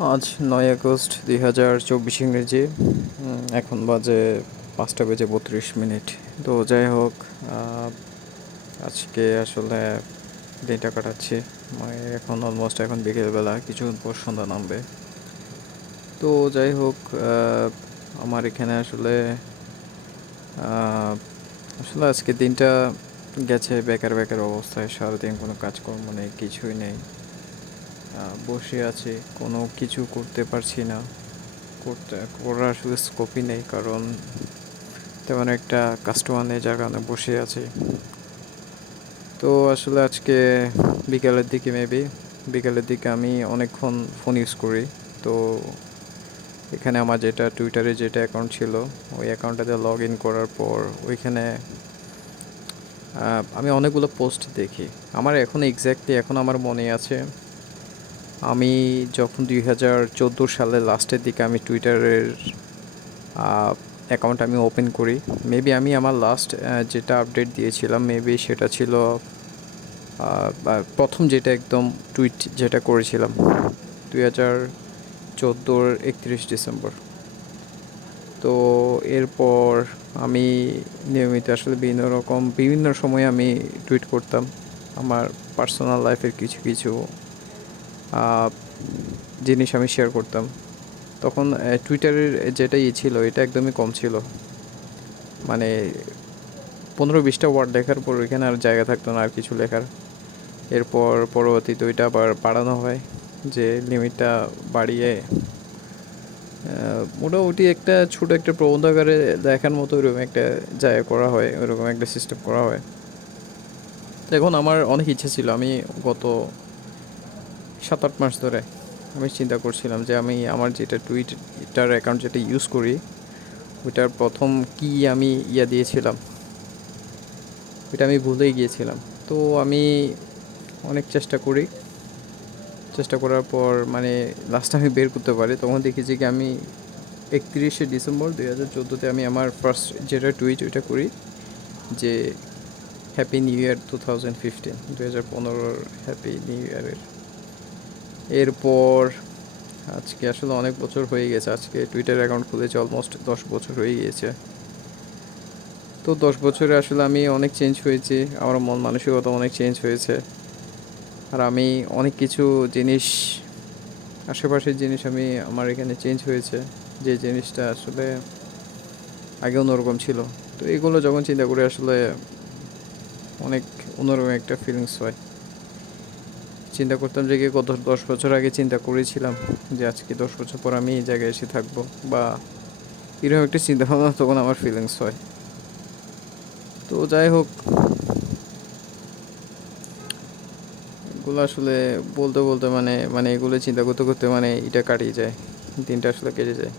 আজ 9 আগস্ট 2024 ইংরেজি। এখন বাজে 5টা বেজে 32 মিনিট। তো যাই হোক, আজকে আসলে দিনটা কাটাচ্ছি। মানে এখন অলমোস্ট এখন বিকেলবেলা, কিছুক্ষণ পর সন্ধ্যা নামবে। তো যাই হোক, আমার এখানে আসলে আহ, আসলে আজকে দিনটা গেছে বেকার বেকার অবস্থায়। সারাদিন কোনো কাজকর্ম নেই, কিছুই নেই। বসে আছি, কোনো কিছু করতে পারছি না। করার আসলে স্কোপই নেই, কারণ তেমন একটা কাস্টমার নেই, যার কারণে বসে আছি। তো আসলে আজকে বিকেলের দিকে আমি অনেকক্ষণ ফোন ইউজ করি। তো এখানে আমার যেটা টুইটারে যেটা অ্যাকাউন্ট ছিল, ওই অ্যাকাউন্টটাতে লগ ইন করার পর ওইখানে আমি অনেকগুলো পোস্ট দেখি। আমার এখন আমার মনে আছে, আমি যখন 2014 সালের লাস্টের দিকে আমি টুইটারের অ্যাকাউন্ট আমি ওপেন করি। মেবি আমি আমার লাস্ট যেটা আপডেট দিয়েছিলাম, মেবি সেটা ছিল প্রথম যেটা একদম টুইট যেটা করেছিলাম 2014 31 ডিসেম্বর। তো এরপর আমি নিয়মিত আসলে বিভিন্ন সময়ে আমি টুইট করতাম আমার পার্সোনাল লাইফের কিছু কিছু আহ, জিনিস আমি শেয়ার করতাম। তখন টুইটারের যেটা ছিল, এটা একদমই কম ছিল। মানে 15-20টা ওয়ার্ড লেখার পর ওইখানে আর জায়গা থাকতো না আর কিছু লেখার। এরপর পরবর্তীতে ওইটা আবার বাড়ানো হয়, যে লিমিটটা বাড়িয়ে মোটামুটি একটা ছোট একটা প্রবন্ধ আকারে দেখার মতো ওইরকম একটা জায়গা করা হয়, ওইরকম একটা সিস্টেম করা হয়। তো এখন আমার অনেক ইচ্ছে ছিল, আমি গত 7-8 মাস ধরে আমি চিন্তা করছিলাম যে আমি আমার যেটা টুইটার অ্যাকাউন্ট যেটা ইউজ করি, ওইটার প্রথম কি আমি দিয়েছিলাম, ওইটা আমি ভুলেই গিয়েছিলাম। তো আমি অনেক চেষ্টা করার পর মানে লাস্ট আমি বের করতে পারি। তখন দেখেছি কি আমি 31 ডিসেম্বর 2014-তে আমি আমার ফার্স্ট যেটা টুইট ওইটা করি, যে happy new year 2015, 2015 happy new ইয়ারের। এরপর আজকে আসলে অনেক বছর হয়ে গেছে, আজকে টুইটার অ্যাকাউন্ট খুলেছে অলমোস্ট 10 বছর হয়ে গিয়েছে। তো 10 বছরে আসলে আমি অনেক চেঞ্জ হয়েছি, আমার মন মানসিকতা অনেক চেঞ্জ হয়েছে। আর আমি অনেক কিছু জিনিস, আশেপাশের জিনিস আমার এখানে চেঞ্জ হয়েছে, যে জিনিসটা আসলে আগে অন্যরকম ছিল। তো এগুলো যখন চিন্তা করি আসলে অনেক অন্যরকম একটা ফিলিংস হয়। চিন্তা করতাম যে গত 10 বছর আগে চিন্তা করেছিলাম যে আজকে 10 বছর পর আমি এই জায়গায় এসে থাকবো, বা এরকম একটা চিন্তা ভাবনা তখন আমার ফিলিংস হয়। তো যাই হোক, এগুলো আসলে বলতে বলতে মানে এগুলো চিন্তা করতে করতে মানে এটা কাটিয়ে যায়, দিনটা আসলে কেটে যায়।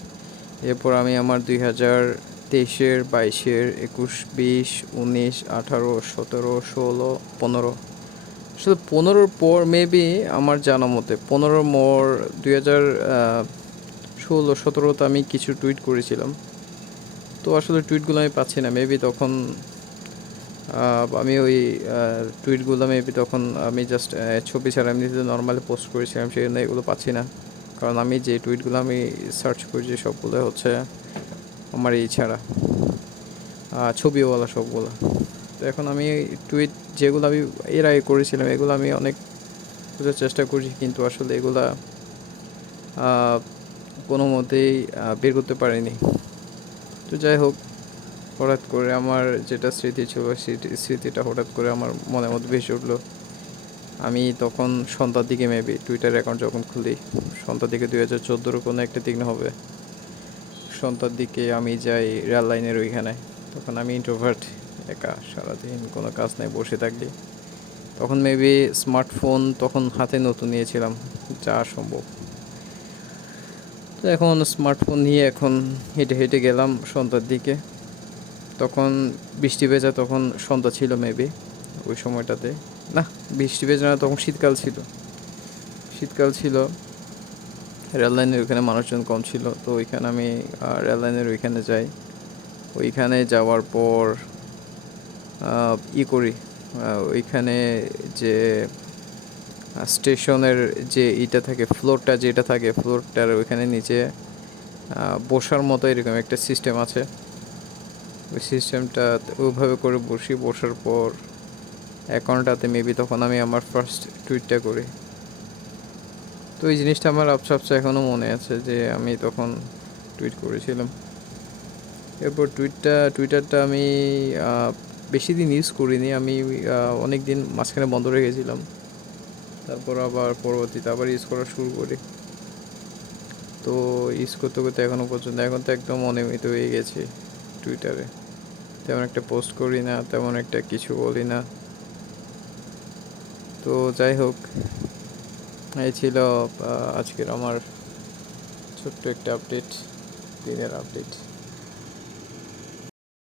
এরপর আমি আমার 2023-এর 22-এর 21, 22, 23, 19, 18, 17, 16, 15, আসলে 15-র পর মেবি আমার জানা মতে 15-র মোর 2016-17-তে আমি কিছু টুইট করেছিলাম। তো আসলে টুইটগুলো আমি পাচ্ছি না, মেবি তখন আমি ওই টুইটগুলো মেবি তখন আমি জাস্ট ছবি ছাড়া এমনিতে নর্মালি পোস্ট করেছিলাম, সেই জন্য এগুলো পাচ্ছি না। কারণ আমি যে টুইটগুলো আমি সার্চ করেছি সবগুলো হচ্ছে আমার এই ছাড়া ছবিওয়ালা সবগুলো। তো এখন আমি টুইট যেগুলো আমি এর আগে করেছিলাম এগুলো আমি অনেক বোঝার চেষ্টা করছি, কিন্তু আসলে এগুলা কোনো মতেই বের করতে পারিনি। তো যাই হোক, হঠাৎ করে আমার যেটা স্মৃতি ছিল স্মৃতিটা হঠাৎ করে আমার মনের মধ্যে ভেসে উঠলো। আমি তখন সন্ধ্যার দিকে মেবি টুইটার অ্যাকাউন্ট যখন খুলি, সন্ধ্যার দিকে 2014 কোনো একটা দিন হবে, সন্ধ্যার দিকে আমি যাই রেল লাইনের ওইখানে। তখন আমি ইন্ট্রোভার্ট, একা সারাদিন কোনো কাজ নেই, বসে থাকি। তখন মেবি স্মার্টফোন তখন হাতে নতুন নিয়েছিলাম, যা সম্ভব। তো এখন স্মার্টফোন নিয়ে এখন হেঁটে হেঁটে গেলাম সন্ধ্যার দিকে। তখন বৃষ্টি ভেজা, তখন সন্ধ্যা ছিল মেবি ওই সময়টাতে। না, বৃষ্টি ভেজা না, তখন শীতকাল ছিল। রেল লাইনের ওইখানে মানুষজন কম ছিল, তো ওইখানে আমি রেল লাইনের ওইখানে যাই। ওইখানে যাওয়ার পর করি ওইখানে যে স্টেশনের যে ইটা থাকে, ফ্লোরটা যেটা থাকে, ফ্লোরটার ওইখানে নিচে বসার মতো এরকম একটা সিস্টেম আছে। ওই সিস্টেমটা ওইভাবে করে বসার পর অ্যাকাউন্টটাতে মেবি তখন আমি আমার ফার্স্ট টুইটটা করি। তো এই জিনিসটা আমার আবছা আবছা এখনও মনে আছে যে আমি তখন টুইট করেছিলাম। এরপর টুইটারটা আমি বেশি দিন ইউজ করিনি, আমি অনেক দিন মাঝখানে বন্ধ রেখেছিলাম, তারপর আবার পরবর্তীতে আবার ইউজ করা শুরু করি। তো ইউজ করতে করতে এখনও পর্যন্ত এখন তো একদম অনিয়মিত হয়ে গেছি টুইটারে, তেমন একটা পোস্ট করি না, তেমন একটা কিছু বলি না। তো যাই হোক, এই ছিল আজকের আমার ছোট্ট একটা আপডেট, দিনের আপডেট।